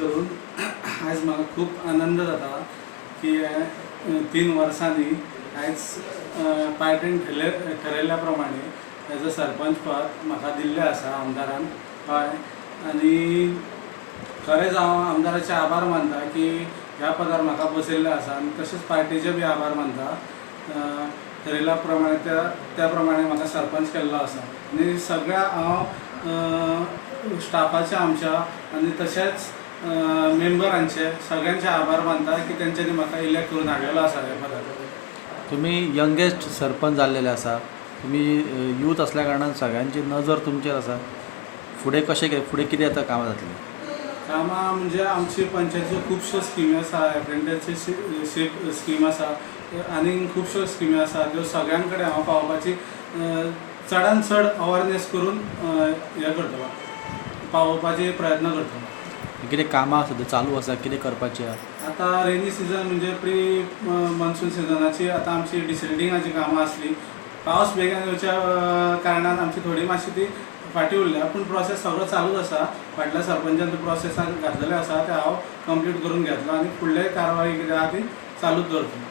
करून आज म्हाका खूप आनंद जाता की 3 वर्सांनी आयज पार्टीन ठरयल्ल्या प्रमाणे हेजो सरपंच पद म्हाका दिल्लें आसा आमदारान हय. आनी खरेंच हांव आमदाराचे आभार मानता की ह्या पदार म्हाका बसयल्लें आसा आनी तशेंच पार्टीचे बी आभार मानता. ठरयल्ल्या प्रमाणे त्या प्रमाणे म्हाका सरपंच केल्लो आसा आनी सगळ्या हांव स्टाफाचे आमच्या आनी तशेंच मेंबरांचे सगळ्यांचे आभार मानता की तेंच्यांनी म्हाका इलेक्ट करून हाडलेलो आसा ह्या पदार. तुम्ही यंगेस्ट सरपंच जाल्लेले आसा, तुम्ही यूथ असल्या कारणान सगळ्यांची नजर तुमचेर आसा. फुडें कितें आतां कामां जातली? कामां म्हणजे आमची पंचायतीच्यो खुबश्यो स्किमी आसा, एप्रेंटिसशीप स्कीम आसा आनी खुबश्यो स्किमी आसा त्यो सगळ्यां कडेन हांव पावोवपाची चडांत चड अवेरनेस करून हें करतलो, पावोवपाचे प्रयत्न करतलो. कितें कामां सद्या चालू आसा, कितें करपाचें आसा? आतां रेनी सिजन म्हणजे प्री मॉन्सून सिजनाची आतां आमची डिसिल्डिंगाची कामां आसली. पावस बेगीन येवच्या कारणान आमची थोडी मातशी ती फाटी उरल्या, पूण प्रोसेस सगळो चालूच आसा. फाटल्या सरपंचान प्रोसेसाक घातलेले आसा ते हांव कंप्लीट करून घेतलो आनी फुडले कारवाई कितें आहा ती चालूच दवरतलो.